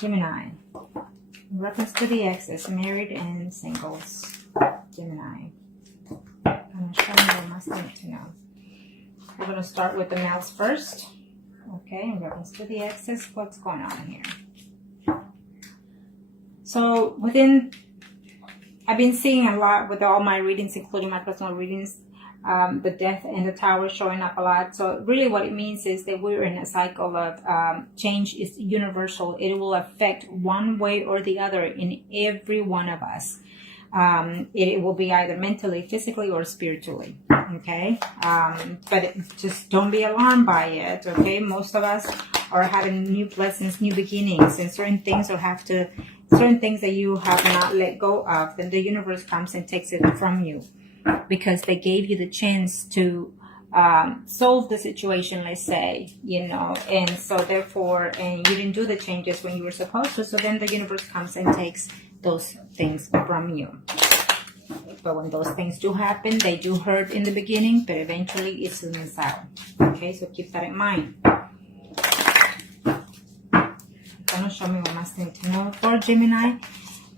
Gemini. In reference to the exes, married and singles. Gemini. I'm show you what must need to know. We're going to start with the males first. Okay, in reference to the exes, what's going on here? So I've been seeing a lot with all my readings, including my personal readings, the death and the tower showing up a lot. So really what it means is that we're in a cycle of change is universal. It will affect one way or the other in every one of us. It will be either mentally, physically, or spiritually. Okay, but just don't be alarmed by it. Okay, most of us are having new blessings, new beginnings, and certain things that you have not let go of, then the universe comes and takes it from you because they gave you the chance to solve the situation, let's say, and so therefore, and you didn't do the changes when you were supposed to, so then the universe comes and takes those things from you. But when those things do happen, they do hurt in the beginning, but eventually it smooths out. Okay, so keep that in mind. Gonna show me what must need to know for Gemini.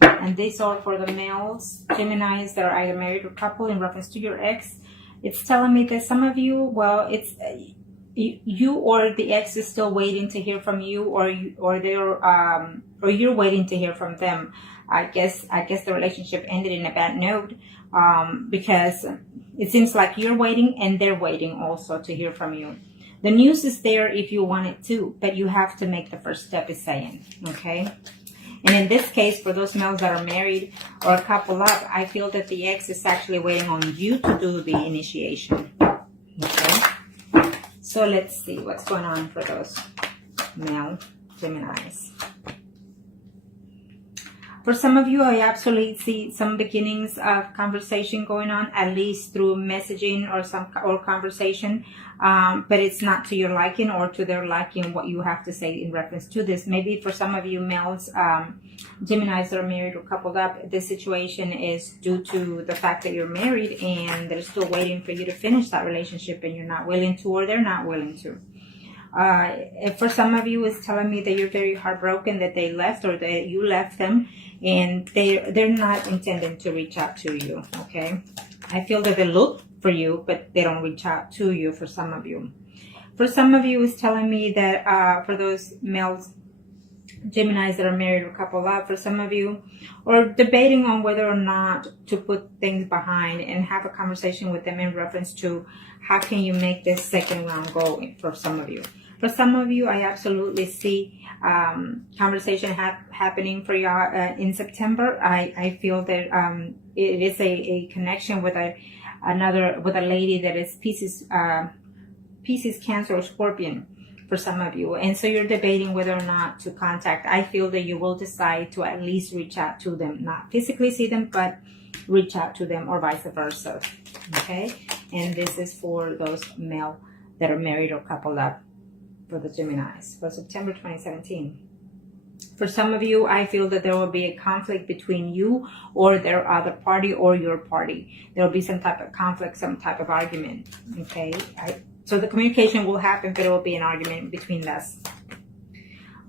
And these are for the males, Geminis that are either married or couple in reference to your ex. It's telling me that some of you, well, it's you or the ex is still waiting to hear from you, or you're waiting to hear from them. I guess the relationship ended in a bad note because it seems like you're waiting and they're waiting also to hear from you. The news is there if you want it to, but you have to make the first step, is saying, okay? And in this case, for those males that are married or a couple up, I feel that the ex is actually waiting on you to do the initiation, okay? So let's see what's going on for those male Geminis. For some of you, I absolutely see some beginnings of conversation going on, at least through messaging or conversation, but it's not to your liking or to their liking what you have to say in reference to this. Maybe for some of you males, Geminis that are married or coupled up, this situation is due to the fact that you're married and they're still waiting for you to finish that relationship and you're not willing to, or they're not willing to. For some of you, it's telling me that you're very heartbroken that they left or that you left them, and they're not intending to reach out to you. Okay, I feel that they look for you, but they don't reach out to you. For some of you, it's telling me that for those males, Geminis that are married or coupled up, for some of you, or debating on whether or not to put things behind and have a conversation with them in reference to how can you make this second round go for some of you. For some of you, I absolutely see conversation happening for y'all in September. I feel that it is a connection with a lady that is Pisces, Cancer, or Scorpion for some of you. And so you're debating whether or not to contact. I feel that you will decide to at least reach out to them, not physically see them, but reach out to them, or vice versa. Okay? And this is for those male that are married or coupled up, for the Geminis for September 2017. For some of you, I feel that there will be a conflict between you or their other party or your party. There will be some type of conflict, some type of argument. Okay, so the communication will happen, but it will be an argument between us.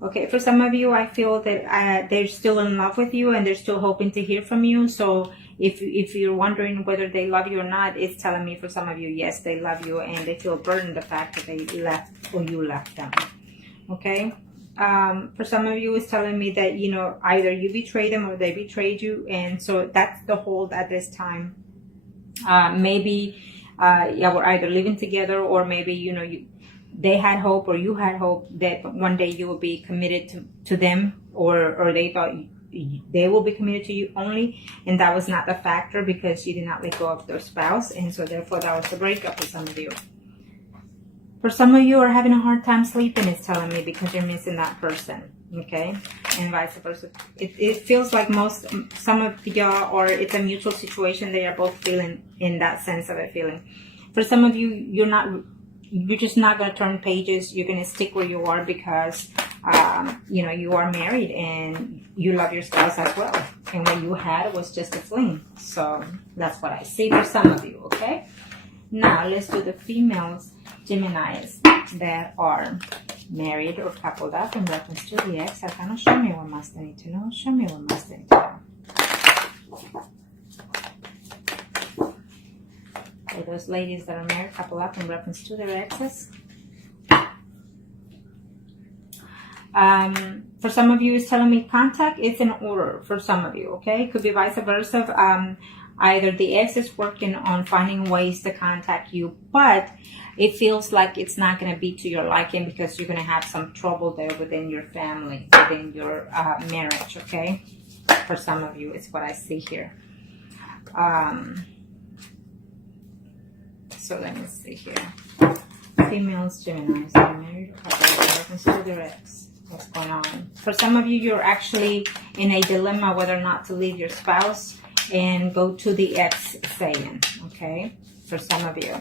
Okay, for some of you, I feel that they're still in love with you and they're still hoping to hear from you. So if you're wondering whether they love you or not, it's telling me for some of you, yes, they love you and they feel burdened the fact that they left or you left them. Okay, for some of you, it's telling me that, either you betrayed them or they betrayed you, and so that's the hold at this time. Maybe we're either living together, or maybe they had hope or you had hope that one day you will be committed to them, or they thought they will be committed to you only, and that was not the factor because you did not let go of their spouse, and so therefore that was the breakup for some of you. For some of you are having a hard time sleeping, it's telling me, because you're missing that person. Okay, and vice versa. It feels like some of y'all, or it's a mutual situation. They are both feeling in that sense of a feeling. For some of you, you're just not going to turn pages. You're going to stick where you are because you are married and you love your spouse as well, and what you had was just a fling. So that's what I see for some of you. Okay, now let's do the females Geminis that are married or coupled up in reference to the ex. Arcana, show me what must I need to know. Show me what must I need to know. For those ladies that are married, coupled up in reference to their exes. For some of you, it's telling me contact is in order for some of you, okay? Could be vice versa. Either the ex is working on finding ways to contact you, but it feels like it's not going to be to your liking because you're going to have some trouble there within your family, within your marriage, okay? For some of you, it's what I see here. So let me see here. Females, Geminis, they're married or coupled to their ex. What's going on? For some of you, you're actually in a dilemma whether or not to leave your spouse and go to the ex saying, okay? For some of you.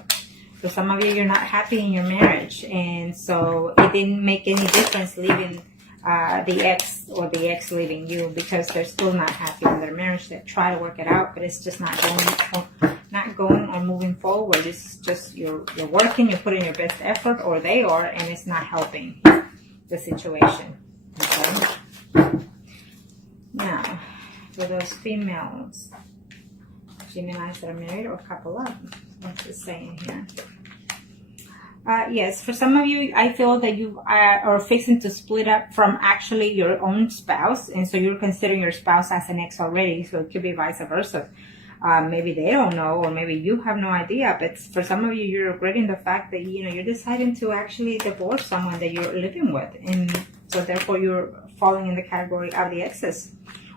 For some of you, you're not happy in your marriage. And so it didn't make any difference leaving the ex or the ex leaving you because they're still not happy in their marriage. They try to work it out, but it's just not going or moving forward. It's just you're working, you're putting your best effort, or they are, and it's not helping the situation. Okay? Now, for those females, Geminis that are married or couple up, what's it saying here? Yes, for some of you, I feel that you are fixing to split up from actually your own spouse, and so you're considering your spouse as an ex already, so it could be vice versa. Maybe they don't know, or maybe you have no idea, but for some of you, you're regretting the fact that, you know, you're deciding to actually divorce someone that you're living with, and so therefore you're falling in the category of the exes,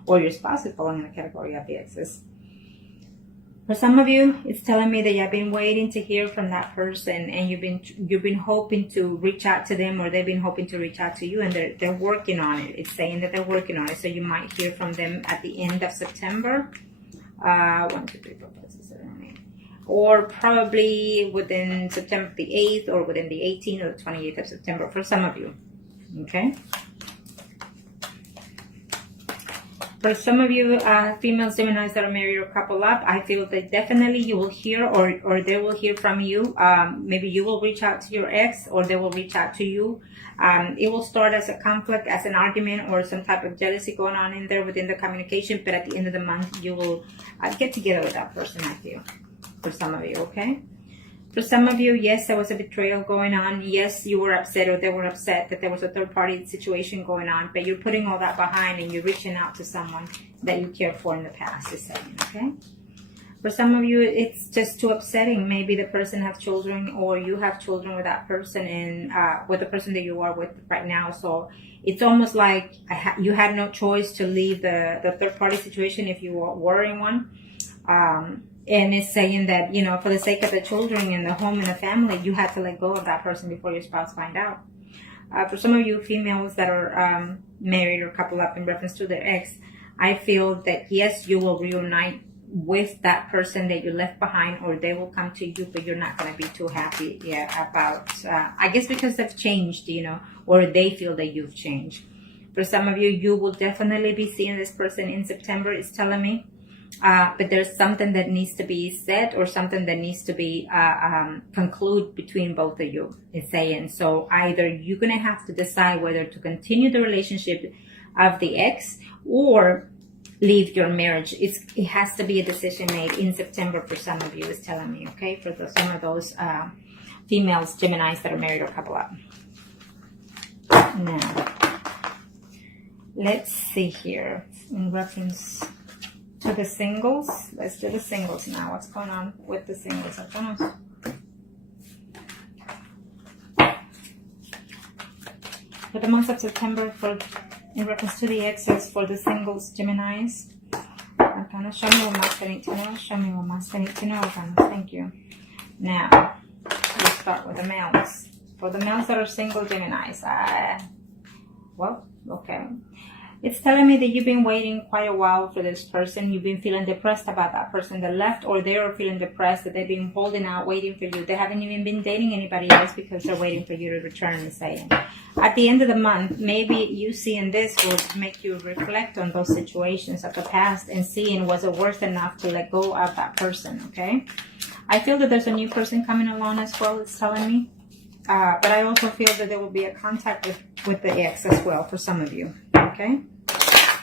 or your spouse is falling in the category of the exes. For some of you, it's telling me that you've been waiting to hear from that person, and you've been hoping to reach out to them, or they've been hoping to reach out to you, and they're working on it. It's saying that they're working on it, so you might hear from them at the end of September. 1, 2, 3, 4, 5, 6, 7, 8. Or probably within September the 8th, or within the 18th or the 28th of September for some of you. Okay? For some of you, females, Geminis that are married or couple up, I feel that definitely you will hear, or they will hear from you. Maybe you will reach out to your ex, or they will reach out to you. It will start as a conflict, as an argument, or some type of jealousy going on in there within the communication. But at the end of the month, you will get together with that person, I feel, for some of you, okay? For some of you, yes, there was a betrayal going on. Yes, you were upset, or they were upset that there was a third-party situation going on. But you're putting all that behind, and you're reaching out to someone that you cared for in the past, is saying, okay? For some of you, it's just too upsetting. Maybe the person has children, or you have children with that person, and with the person that you are with right now. So it's almost like you had no choice to leave the third-party situation if you were in one. And it's saying that, you know, for the sake of the children and the home and the family, you had to let go of that person before your spouse find out. For some of you females that are married or coupled up in reference to their ex, I feel that, yes, you will reunite with that person that you left behind, or they will come to you, but you're not going to be too happy about, I guess because they've changed, you know, or they feel that you've changed. For some of you, you will definitely be seeing this person in September, it's telling me. But there's something that needs to be said, or something that needs to be conclude between both of you, it's saying. So either you're going to have to decide whether to continue the relationship of the ex or leave your marriage. It has to be a decision made in September for some of you, it's telling me, okay? For some of those females, Geminis that are married or couple up. Now, let's see here in reference to the singles. Let's do the singles now. What's going on with the singles? For the month of September, in reference to the exes, for the singles, Geminis, Arcana, show me what must I need to know. Show me what must I need to know, Arcana. Thank you. Now, let's start with the males. For the males that are single, Geminis, well, okay. It's telling me that you've been waiting quite a while for this person. You've been feeling depressed about that person that left, or they are feeling depressed that they've been holding out, waiting for you. They haven't even been dating anybody else because they're waiting for you to return and say. At the end of the month, maybe you seeing this will make you reflect on those situations of the past and seeing was it worth enough to let go of that person, okay? I feel that there's a new person coming along as well, it's telling me. But I also feel that there will be a contact with the ex as well for some of you. Okay?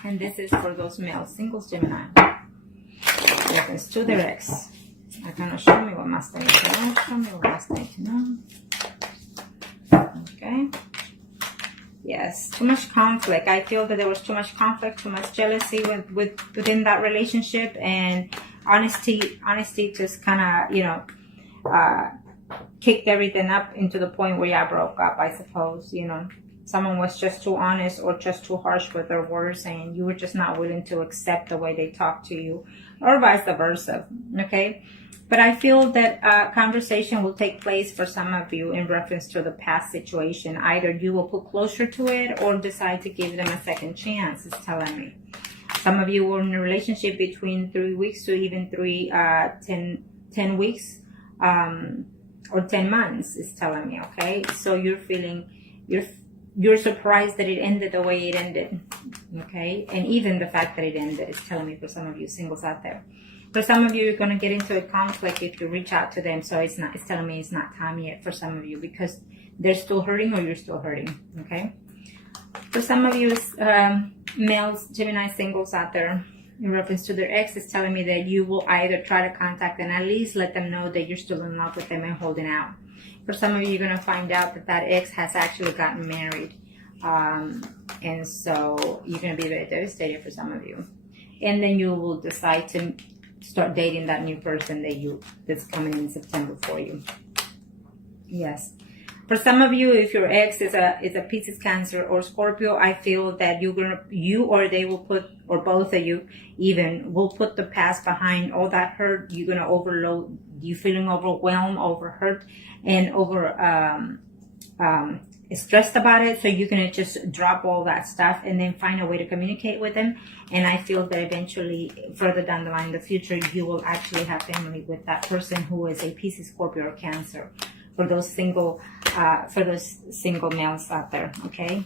And this is for those male singles, Gemini. Reference to their ex. I cannot show me what must I need to know. Show me what must I need to know. Okay. Yes, too much conflict. I feel that there was too much conflict, too much jealousy within that relationship, and honesty just kind of, you know, kicked everything up into the point where y'all broke up, I suppose. You know, someone was just too honest or just too harsh with their words, and you were just not willing to accept the way they talk to you, or vice versa. Okay. But I feel that conversation will take place for some of you in reference to the past situation. Either you will put closure to it or decide to give them a second chance, it's telling me. Some of you were in a relationship between 3 weeks to even 10 weeks or 10 months, it's telling me, okay? So you're feeling, you're surprised that it ended the way it ended, okay? And even the fact that it ended is telling me for some of you singles out there. For some of you, you're going to get into a conflict if you reach out to them. So it's telling me it's not time yet for some of you because they're still hurting or you're still hurting. Okay. For some of you, males, Gemini singles out there, in reference to their ex, it's telling me that you will either try to contact them, at least let them know that you're still in love with them and holding out. For some of you, you're going to find out that ex has actually gotten married. And so you're going to be very devastated for some of you. And then you will decide to start dating that new person that's coming in September for you. Yes. For some of you, if your ex is a Pisces, Cancer, or Scorpio, I feel that you or they will put, or both of you even, will put the past behind. All that hurt, you're gonna overload. You feeling overwhelmed, overhurt, and stressed about it, so you're gonna just drop all that stuff and then find a way to communicate with them. And I feel that eventually, further down the line in the future, you will actually have family with that person who is a Pisces, Scorpio, or Cancer. For those single males out there, okay.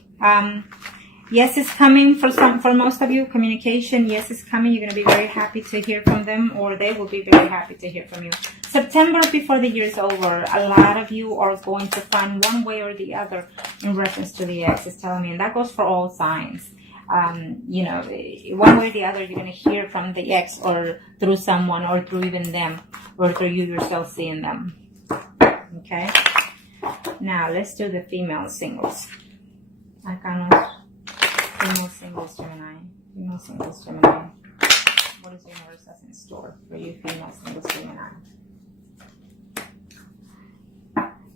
Yes, it's coming for most of you. Communication, yes, it's coming. You're gonna be very happy to hear from them, or they will be very happy to hear from you. September, before the year is over, a lot of you are going to find one way or the other in reference to the ex, is telling me, and that goes for all signs. You know, one way or the other, you're going to hear from the ex, or through someone, or through even them, or through you yourself seeing them. Okay. Now let's do the female singles. Arcanos. Female singles, Gemini. Female singles, Gemini. What is the universe has in store for you, female singles, Gemini?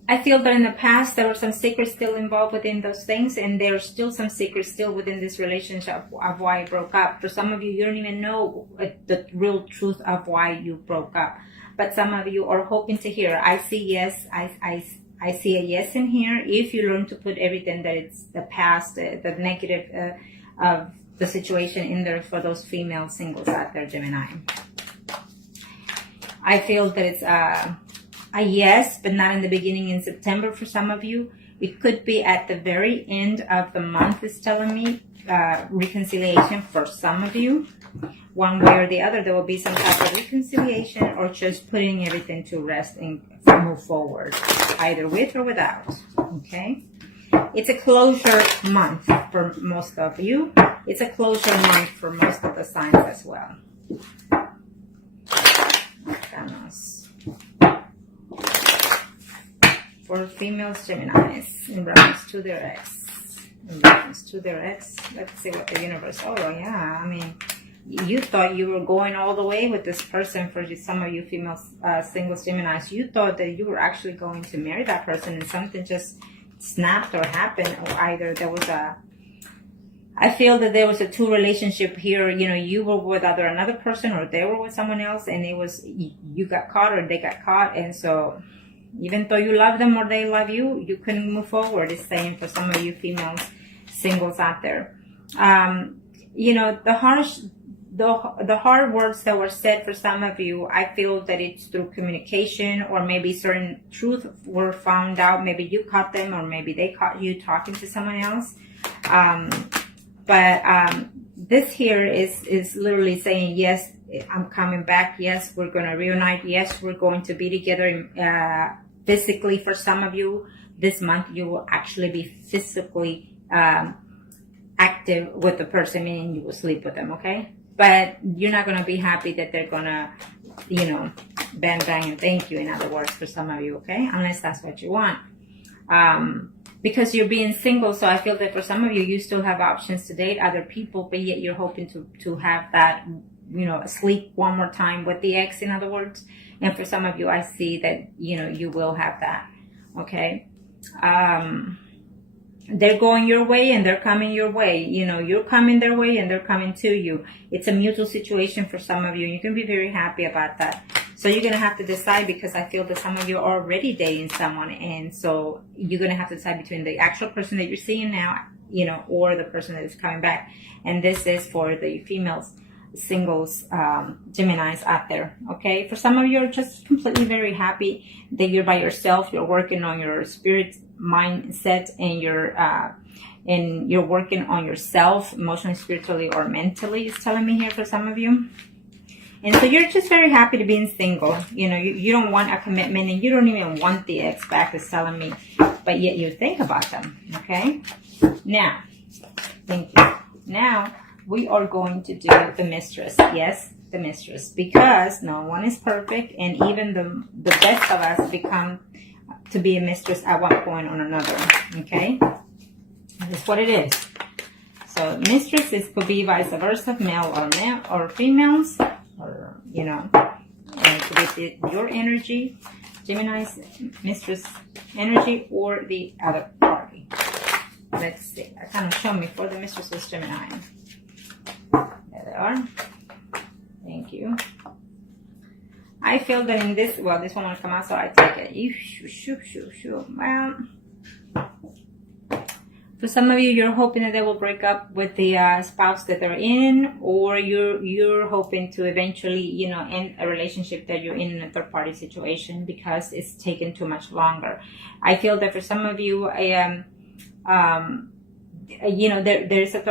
I feel that in the past there were some secrets still involved within those things, and there's still some secrets still within this relationship of why it broke up. For some of you, you don't even know the real truth of why you broke up. But some of you are hoping to hear. I see yes. I see a yes in here. If you learn to put everything that it's the past, the negative of the situation in there for those female singles out there, Gemini. I feel that it's a yes, but not in the beginning in September for some of you. It could be at the very end of the month, is telling me, reconciliation for some of you. One way or the other, there will be some type of reconciliation, or just putting everything to rest and move forward, either with or without. Okay? It's a closure month for most of you. It's a closure month for most of the signs as well. For females, Geminis, in reference to their ex. In reference to their ex, let's see what the universe. Oh, yeah, I mean, you thought you were going all the way with this person. For some of you female singles, Geminis, you thought that you were actually going to marry that person, and something just snapped or happened, or either there was I feel that there was a two relationship here. You know, you were with another person, or they were with someone else, and it was, you got caught or they got caught. And so even though you love them or they love you, you couldn't move forward. It's saying for some of you females singles out there. You know, the hard words that were said for some of you, I feel that it's through communication, or maybe certain truth were found out. Maybe you caught them, or maybe they caught you talking to someone else. But this here is literally saying, yes, I'm coming back. Yes, we're going to reunite. Yes, we're going to be together physically for some of you. this month you will actually be physically active with the person, meaning you will sleep with them, okay? But you're not going to be happy that they're going to, bang, bang, and thank you, in other words, for some of you, okay? Unless that's what you want. Because you're being single, so I feel that for some of you, you still have options to date other people, but yet you're hoping to have that, sleep one more time with the ex, in other words. And for some of you, I see that, you will have that, okay? They're going your way and they're coming your way. You're coming their way and they're coming to you. It's a mutual situation for some of you. You can be very happy about that. So you're going to have to decide, because I feel that some of you are already dating someone. And so you're going to have to decide between the actual person that you're seeing now, or the person that is coming back. And this is for the females, singles, Geminis out there. Okay. For some of you are just completely very happy that you're by yourself. You're working on your spirit mindset, and you're working on yourself emotionally, spiritually, or mentally, it's telling me here for some of you. And so you're just very happy to be single. You don't want a commitment, and you don't even want the ex back, it's telling me. But yet you think about them, okay? Now, thank you. Now, we are going to do the mistress. Yes, the mistress. Because no one is perfect, and even the best of us become to be a mistress at one point or another, okay? That's what it is. So mistresses could be vice versa, male or females, or and it could be your energy, Gemini's mistress energy, or the other party. Let's see. Kind of show me for the mistresses, Gemini. There they are. Thank you. I feel that in this, this one will come out, so I take it. Well, for some of you, you're hoping that they will break up with the spouse that they're in, or you're hoping to eventually, end a relationship that you're in a third-party situation because it's taken too much longer. I feel that for some of you, there's a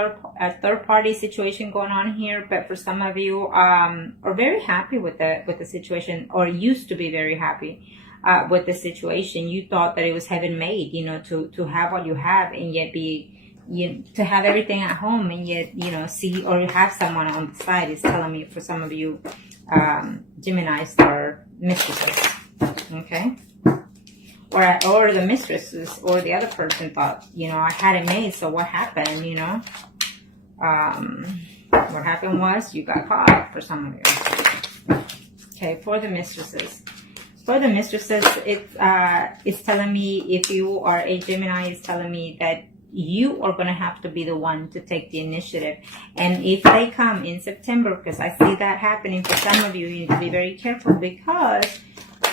third-party situation going on here, but for some of you are very happy with the situation, or used to be very happy with the situation. You thought that it was heaven made, to have what you have, and yet to have everything at home, and yet, see or have someone on the side. Is telling me for some of you, Geminis are mistresses, okay? Or the mistresses, or the other person thought, I had it made, so what happened, what happened was you got caught, for some of you. Okay, for the mistresses. For the mistresses, it's telling me, if you are a Gemini, it's telling me that you are going to have to be the one to take the initiative. And if they come in September, because I see that happening for some of you, you need to be very careful, because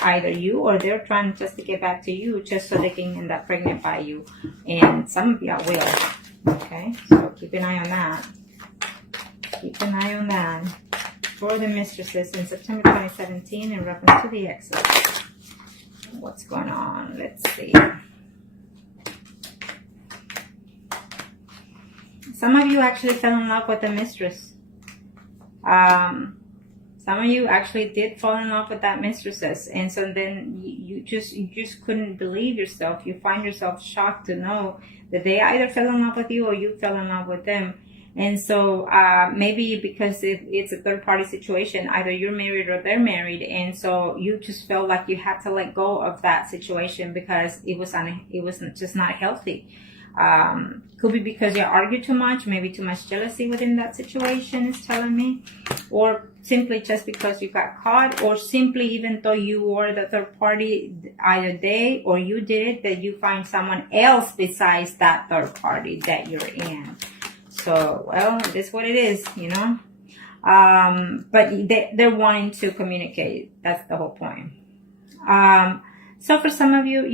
either you or they're trying just to get back to you just so they can end up pregnant by you. And some of you will. Okay, so keep an eye on that. Keep an eye on that. For the mistresses in September 2017 in reference to the exes. What's going on? Let's see. Some of you actually fell in love with the mistress. Some of you actually did fall in love with that mistresses, and so then you just couldn't believe yourself. You find yourself shocked to know that they either fell in love with you or you fell in love with them. And so maybe because it's a third-party situation, either you're married or they're married, and so you just felt like you had to let go of that situation because it was just not healthy. Could be because you argued too much, maybe too much jealousy within that situation, is telling me, or simply just because you got caught, or simply even though you were the third party, either they or you did it, that you find someone else besides that third party that you're in. So, well, that's what it is, but they're wanting to communicate. That's the whole point. So for some of you,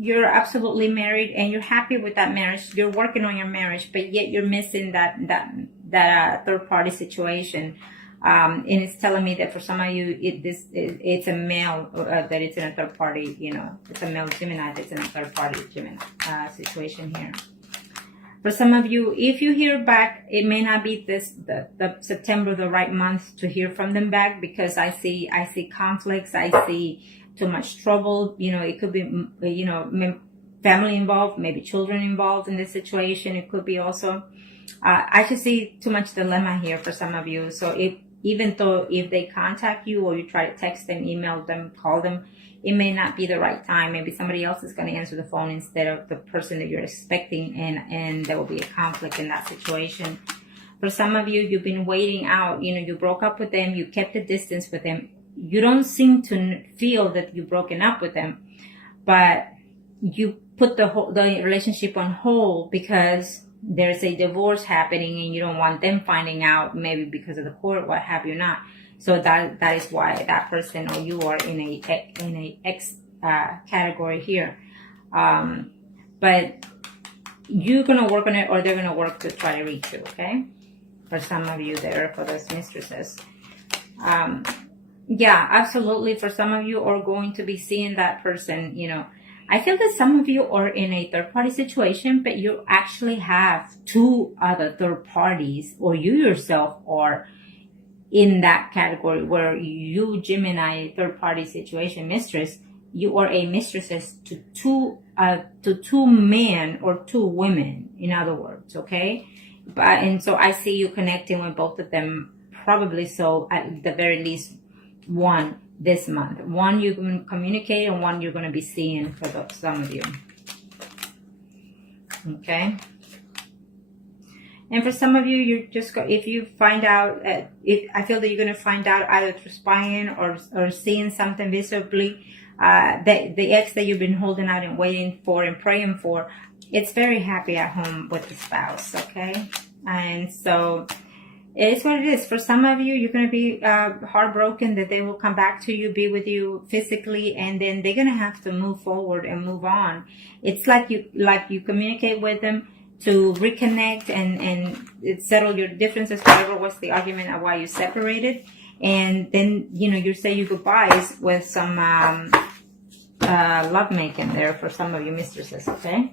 you're absolutely married and you're happy with that marriage. You're working on your marriage, but yet you're missing that third party situation. And it's telling me that for some of you, it's a male that it's in a third party. It's a male Gemini that's in a third party Gemini situation here. For some of you, if you hear back, it may not be the September the right month to hear from them back, because I see conflicts, I see too much trouble. It could be family involved, maybe children involved in this situation. It could be also, I should see too much dilemma here for some of you. So even though if they contact you or you try to text them, email them, call them, it may not be the right time. Maybe somebody else is going to answer the phone instead of the person that you're expecting, and there will be a conflict in that situation. For some of you, you've been waiting out. You broke up with them, you kept a distance with them. You don't seem to feel that you've broken up with them, but you put the relationship on hold because there's a divorce happening and you don't want them finding out, maybe because of the court, what have you not. So that is why that person or you are in a X category here. But you're going to work on it, or they're going to work to try to reach you, okay? For some of you there, for those mistresses. Yeah, absolutely. For some of you are going to be seeing that person, I feel that some of you are in a third-party situation, but you actually have two other third parties, or you yourself are in that category where you, Gemini, third-party situation mistress, you are a mistress to two men or two women, in other words, okay? And so I see you connecting with both of them, probably so at the very least one this month. One you can communicate, and one you're going to be seeing for some of you. Okay. And for some of you, you're just if you find out, I feel that you're going to find out either through spying or seeing something visibly. The ex that you've been holding out and waiting for and praying for, it's very happy at home with the spouse. Okay, and so. It's what it is. For some of you, you're going to be heartbroken that they will come back to you, be with you physically, and then they're going to have to move forward and move on. It's like you communicate with them to reconnect and settle your differences, whatever was the argument of why you separated. And then, you say your goodbyes with some lovemaking there for some of you mistresses, okay?